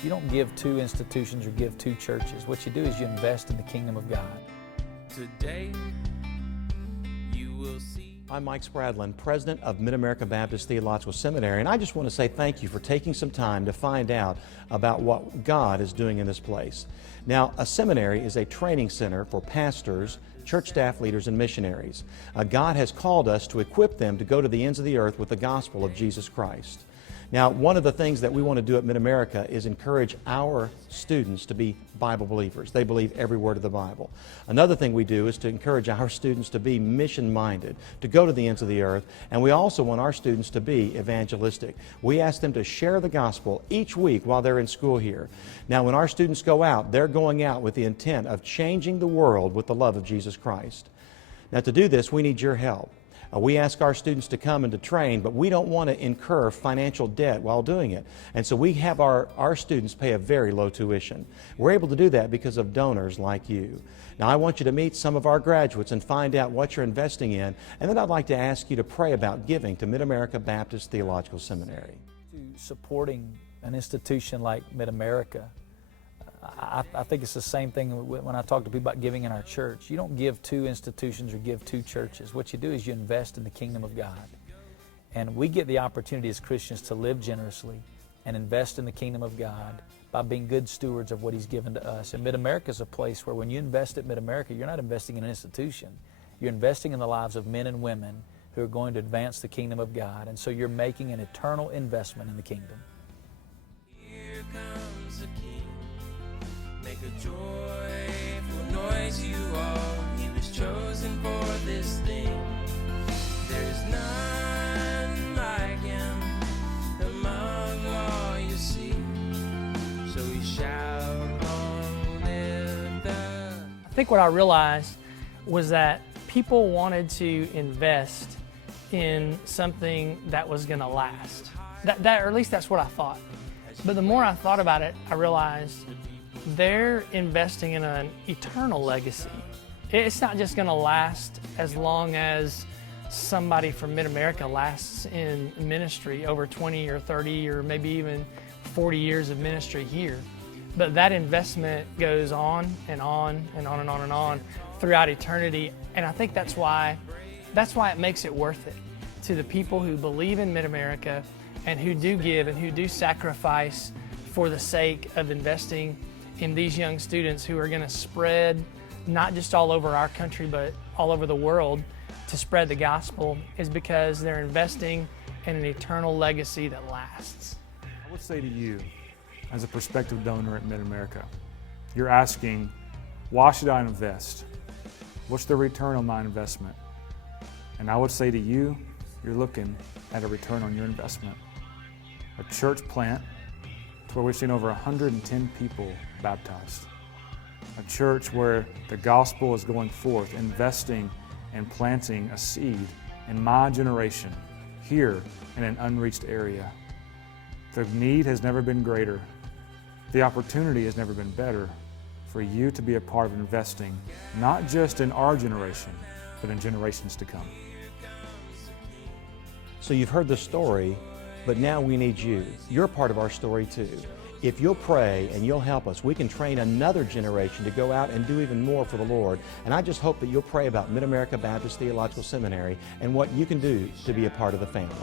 You don't give to institutions or give to churches. What you do is you invest in the kingdom of God. Today, you will see. I'm Mike Spradlin, president of Mid-America Baptist Theological Seminary, and I just want to say thank you for taking some time to find out about what God is doing in this place. Now, a seminary is a training center for pastors, church staff leaders, and missionaries. God has called us to equip them to go to the ends of the earth with the gospel of Jesus Christ. Now, one of the things that we want to do at Mid-America is encourage our students to be Bible believers. They believe every word of the Bible. Another thing we do is to encourage our students to be mission-minded, to go to the ends of the earth, and we also want our students to be evangelistic. We ask them to share the gospel each week while they're in school here. Now, when our students go out, they're going out with the intent of changing the world with the love of Jesus Christ. Now, to do this, we need your help. We ask our students to come and to train, but we don't want to incur financial debt while doing it. And so we have our students pay a very low tuition. We're able to do that because of donors like you. Now, I want you to meet some of our graduates and find out what you're investing in, and then I'd like to ask you to pray about giving to Mid-America Baptist Theological Seminary. To supporting an institution like Mid-America, I think it's the same thing when I talk to people about giving in our church. You don't give to institutions or give to churches. What you do is you invest in the kingdom of God. And we get the opportunity as Christians to live generously and invest in the kingdom of God by being good stewards of what He's given to us. And Mid-America is a place where when you invest at Mid-America, you're not investing in an institution. You're investing in the lives of men and women who are going to advance the kingdom of God. And so you're making an eternal investment in the kingdom. Here comes the King. Make a joyful noise, you all. He was chosen for this thing. There's none like Him among all you see. So we shout on with the... I think what I realized was that people wanted to invest in something that was going to last. Or at least that's what I thought. But the more I thought about it, I realized they're investing in an eternal legacy. It's not just going to last as long as somebody from Mid-America lasts in ministry over 20 or 30 or maybe even 40 years of ministry here. But that investment goes on and on and on and on and on throughout eternity. And I think that's why it makes it worth it to the people who believe in Mid-America and who do give and who do sacrifice for the sake of investing in these young students who are going to spread, not just all over our country, but all over the world, to spread the gospel, is because they're investing in an eternal legacy that lasts. I would say to you, as a prospective donor at Mid-America, you're asking, why should I invest? What's the return on my investment? And I would say to you, you're looking at a return on your investment. A church plant where we've seen over 110 people baptized. A church where the gospel is going forth, investing and planting a seed in my generation here in an unreached area. The need has never been greater. The opportunity has never been better for you to be a part of investing, not just in our generation, but in generations to come. So you've heard the story, but now we need you. You're part of our story too. If you'll pray and you'll help us, we can train another generation to go out and do even more for the Lord. And I just hope that you'll pray about Mid-America Baptist Theological Seminary and what you can do to be a part of the family.